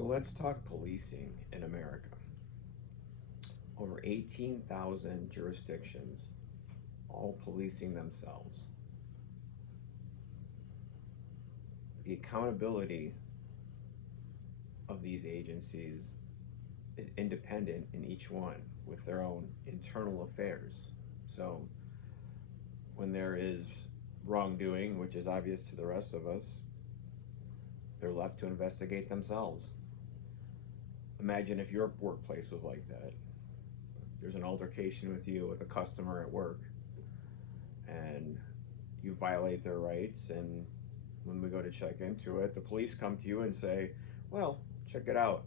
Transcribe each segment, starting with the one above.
So let's talk policing in America. Over 18,000 jurisdictions, all policing themselves. The accountability of these agencies is independent in each one with their own internal affairs. So when there is wrongdoing, which is obvious to the rest of us, they're left to investigate themselves. Imagine if your workplace was like that. There's an altercation with you with a customer at work, and you violate their rights, and when we go to check into it, the police come to you and say, well, check it out.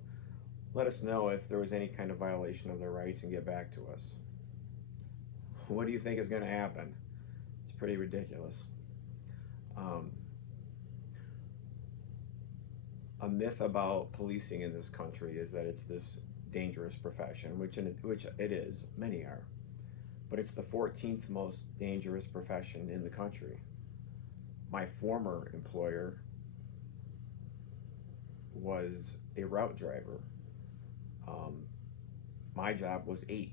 Let us know if there was any kind of violation of their rights and get back to us. What do you think is going to happen? It's pretty ridiculous. A myth about policing in this country is that it's this dangerous profession, which it is. Many are, but it's the 14th most dangerous profession in the country. My former employer was a route driver. My job was the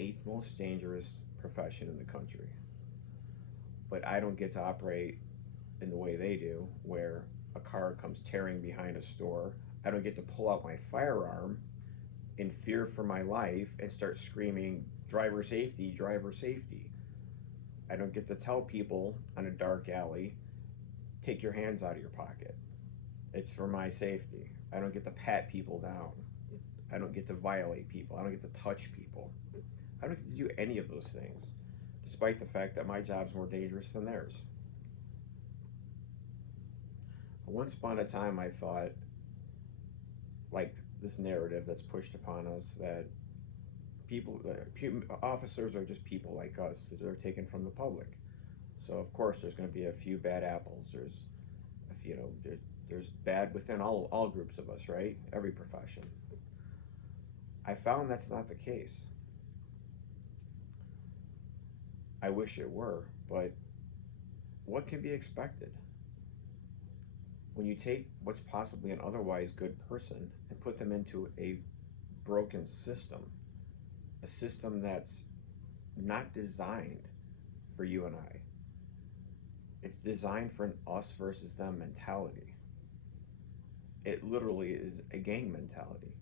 eighth most dangerous profession in the country. But I don't get to operate in the way they do, where a car comes tearing behind a store. I don't get to pull out my firearm in fear for my life and start screaming, driver safety, driver safety. I don't get to tell people on a dark alley, take your hands out of your pocket. It's for my safety. I don't get to pat people down. I don't get to violate people. I don't get to touch people. I don't get to do any of those things, despite the fact that my job's more dangerous than theirs. Once upon a time, I thought, like this narrative that's pushed upon us, that officers are just people like us that are taken from the public. So of course, there's going to be a few bad apples. There's bad within all groups of us, right? Every profession. I found that's not the case. I wish it were, but what can be expected? When you take what's possibly an otherwise good person and put them into a broken system, a system that's not designed for you and I. It's designed for an us versus them mentality. It literally is a gang mentality.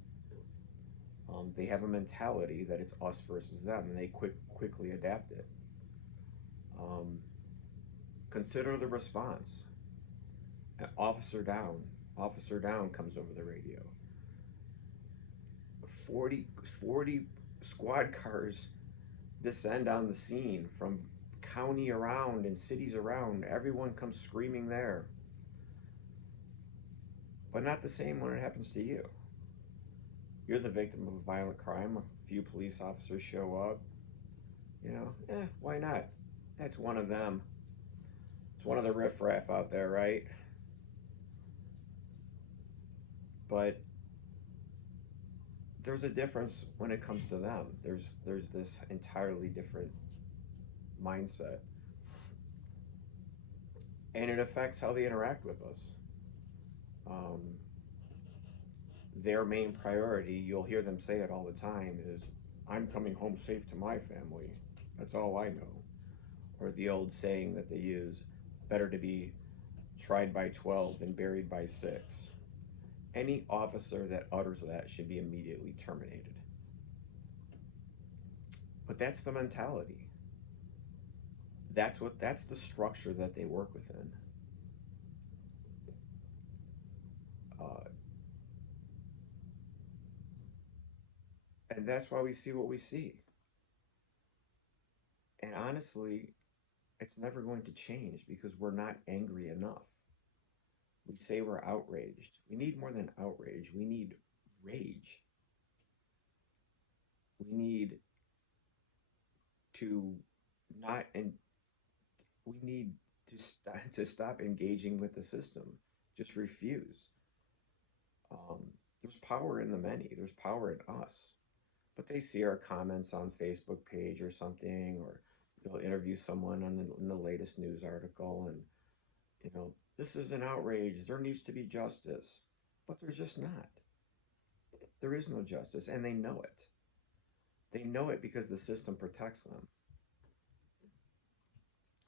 They have a mentality that it's us versus them, and they quickly adapt it. Consider the response. Officer down comes over the radio. 40 squad cars descend on the scene from county around and cities around. Everyone comes screaming there. But not the same when it happens to you. You're the victim of a violent crime. A few police officers show up. Why not? That's one of them. It's one of the riffraff out there, right? But there's a difference when it comes to them. There's this entirely different mindset. And it affects how they interact with us. Their main priority, you'll hear them say it all the time, is, I'm coming home safe to my family. That's all I know. Or the old saying that they use, better to be tried by 12 than buried by 6. Any officer that utters that should be immediately terminated. But that's the mentality. That's the structure that they work within. And that's why we see what we see. And honestly, it's never going to change because we're not angry enough. We say we're outraged. We need more than outrage. We need rage. We need to not, and we need to stop engaging with the system. Just refuse. There's power in the many. There's power in us. But they see our comments on Facebook page or something, or they'll interview someone in the latest news article, and this is an outrage. There needs to be justice. But there's just not. There is no justice, and they know it. They know it because the system protects them.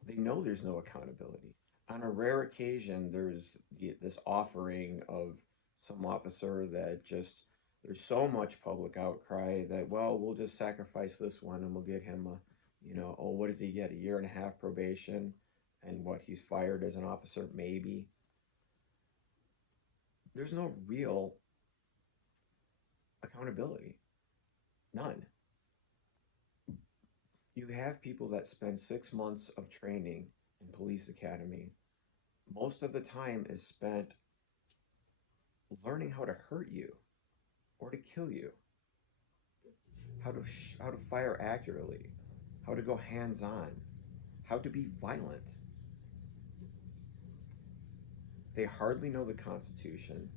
They know there's no accountability. On a rare occasion, there's this offering of some officer that just, there's so much public outcry that, well, we'll just sacrifice this one and we'll get him oh, what does he get? A year and a half probation, and what, he's fired as an officer? Maybe. There's no real accountability. None. You have people that spend 6 months of training in police academy. Most of the time is spent learning how to hurt you or to kill you, how to fire accurately, how to go hands-on, how to be violent. They hardly know the Constitution.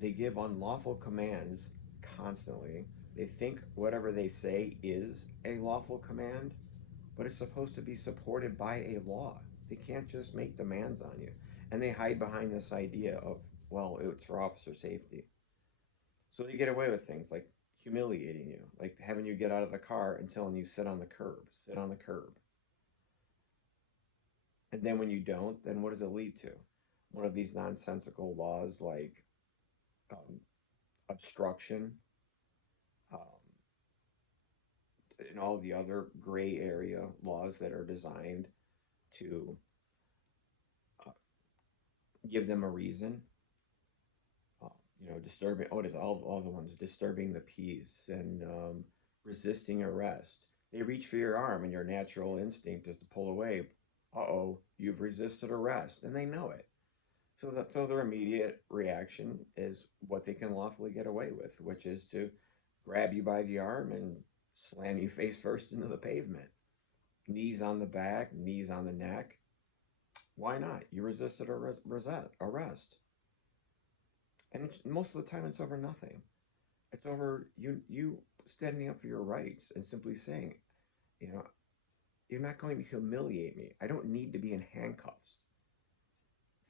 They give unlawful commands constantly. They think whatever they say is a lawful command, but it's supposed to be supported by a law. They can't just make demands on you. And they hide behind this idea of, well, it's for officer safety. So they get away with things like humiliating you, like having you get out of the car and telling you sit on the curb. And then when you don't, then what does it lead to? One of these nonsensical laws like obstruction, and all the other gray area laws that are designed to give them a reason. Disturbing, it is all the ones, disturbing the peace and resisting arrest. They reach for your arm and your natural instinct is to pull away. Uh-oh, you've resisted arrest, and they know it. So their immediate reaction is what they can lawfully get away with, which is to grab you by the arm and slam you face first into the pavement. Knees on the back, knees on the neck. Why not? You resisted arrest. And most of the time it's over nothing. It's over you standing up for your rights and simply saying, you're not going to humiliate me. I don't need to be in handcuffs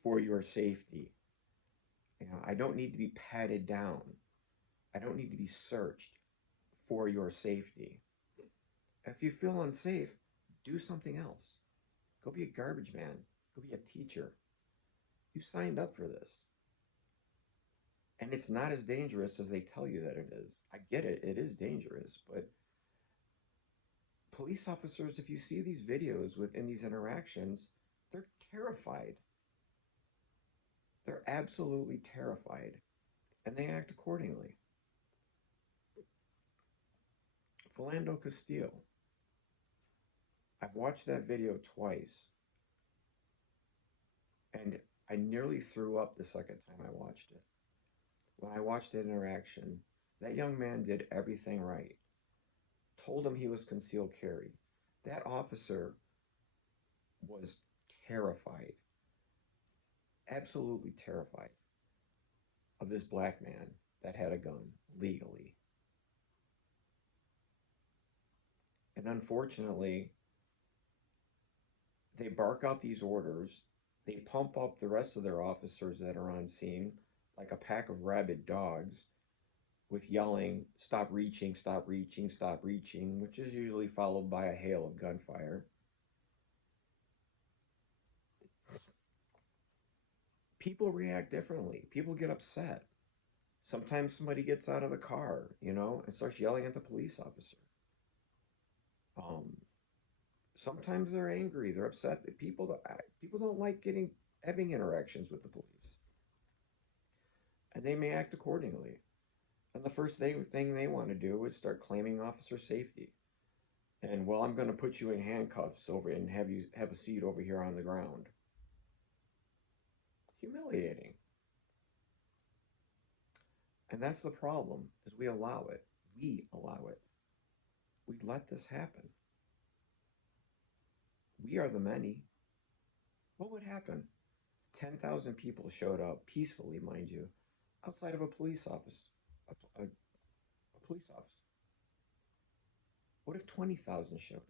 for your safety. I don't need to be patted down. I don't need to be searched for your safety. If you feel unsafe, do something else. Go be a garbage man. Go be a teacher. You signed up for this. And it's not as dangerous as they tell you that it is. I get it. It is dangerous. But police officers, if you see these videos within these interactions, they're terrified. They're absolutely terrified. And they act accordingly. Philando Castile. I've watched that video twice. And I nearly threw up the second time I watched it. When I watched that interaction, that young man did everything right. Told him he was concealed carry. That officer was terrified. Absolutely terrified of this black man that had a gun legally. And unfortunately, they bark out these orders. They pump up the rest of their officers that are on scene like a pack of rabid dogs with yelling, stop reaching, stop reaching, stop reaching, which is usually followed by a hail of gunfire. People react differently. People get upset. Sometimes somebody gets out of the car, and starts yelling at the police officer. Sometimes they're angry. They're upset that people don't like having interactions with the police. And they may act accordingly. And the first thing they want to do is start claiming officer safety. And, well, I'm going to put you in handcuffs and have you have a seat over here on the ground. Humiliating. And that's the problem, is we allow it. We let this happen. We are the many. What would happen? 10,000 people showed up, peacefully, mind you, outside of a police office. A police office. What if 20,000 showed up?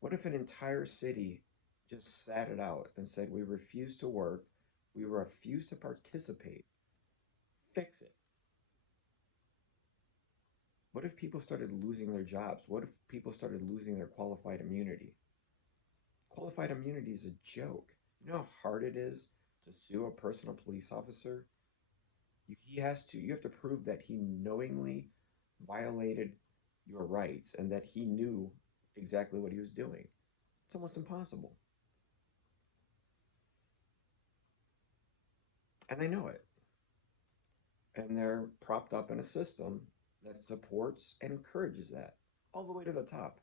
What if an entire city just sat it out and said, we refuse to work, We refuse to participate. Fix it. What if people started losing their jobs? What if people started losing their qualified immunity? Qualified immunity is a joke. You know how hard it is to sue a personal police officer? You have to prove that he knowingly violated your rights and that he knew exactly what he was doing. It's almost impossible. And they know it. And they're propped up in a system that supports and encourages that all the way to the top.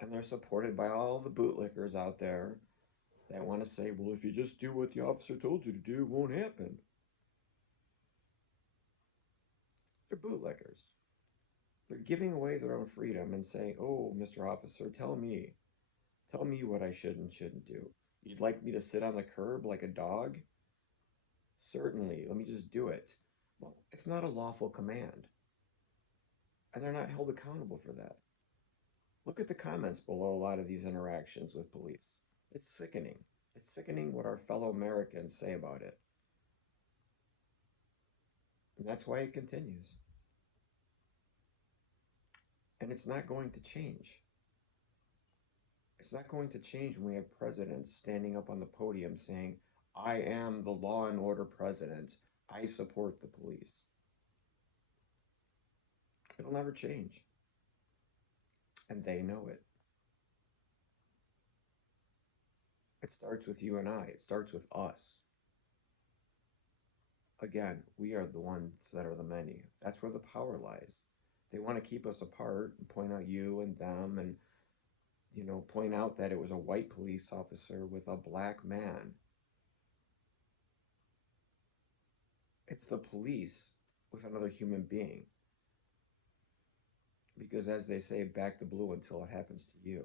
And they're supported by all the bootlickers out there that want to say, well, if you just do what the officer told you to do, it won't happen. They're bootlickers. They're giving away their own freedom and saying, oh, Mr. Officer, tell me what I should and shouldn't do. You'd like me to sit on the curb like a dog? Certainly, let me just do it. Well, it's not a lawful command. And they're not held accountable for that. Look at the comments below a lot of these interactions with police. It's sickening. It's sickening what our fellow Americans say about it. And that's why it continues. And it's not going to change. It's not going to change when we have presidents standing up on the podium saying, I am the law and order president. I support the police. It'll never change. And they know it. It starts with you and I. It starts with us. Again, we are the ones that are the many. That's where the power lies. They want to keep us apart and point out you and them and, point out that it was a white police officer with a black man. It's the police with another human being. Because as they say, back the blue until it happens to you.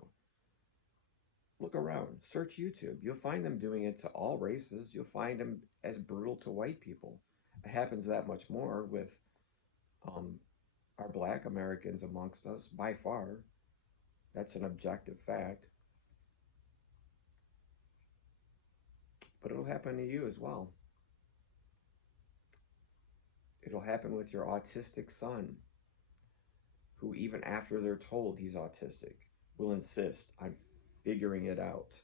Look around. Search YouTube. You'll find them doing it to all races. You'll find them as brutal to white people. It happens that much more with our black Americans amongst us, by far. That's an objective fact. But it'll happen to you as well. It'll happen with your autistic son, who even after they're told he's autistic, will insist on figuring it out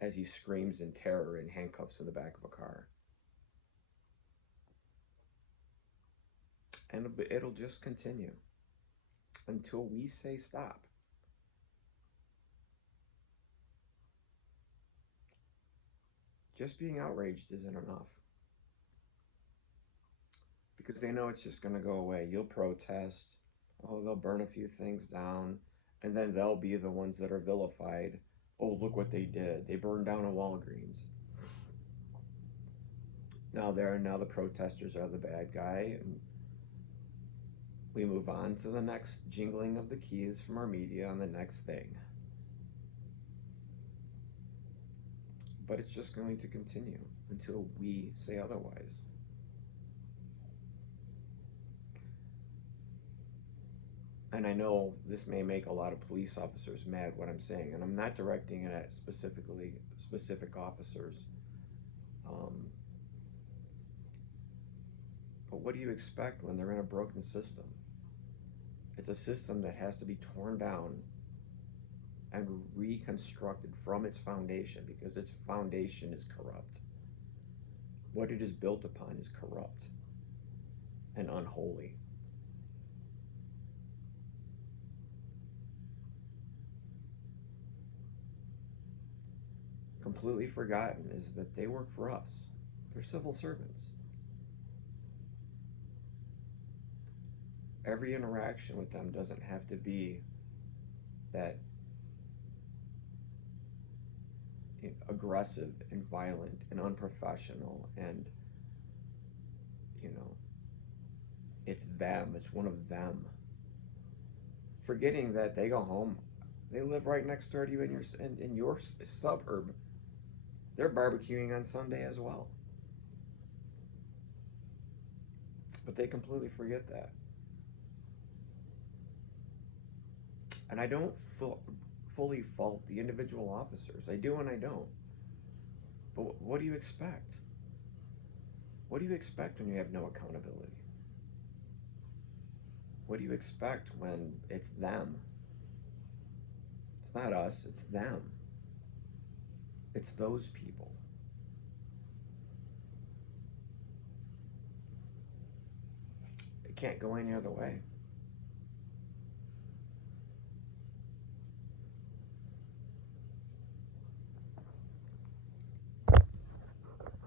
as he screams in terror in handcuffs in the back of a car. And it'll just continue until we say stop. Just being outraged isn't enough. Because they know it's just going to go away. You'll protest. Oh, they'll burn a few things down. And then they'll be the ones that are vilified. Oh, look what they did. They burned down a Walgreens. Now the protesters are the bad guy. And we move on to the next jingling of the keys from our media on the next thing. But it's just going to continue until we say otherwise. And I know this may make a lot of police officers mad what I'm saying, and I'm not directing it at specific officers. But what do you expect when they're in a broken system? It's a system that has to be torn down and reconstructed from its foundation because its foundation is corrupt. What it is built upon is corrupt and unholy. Completely forgotten is that they work for us. They're civil servants. Every interaction with them doesn't have to be that aggressive and violent and unprofessional and it's them, it's one of them. Forgetting that they go home, they live right next door to you in your suburb. They're barbecuing on Sunday as well. But they completely forget that. And I don't fully fault the individual officers. I do and I don't. But what do you expect? What do you expect when you have no accountability? What do you expect when it's them? It's not us, it's them. It's those people. It can't go any other way.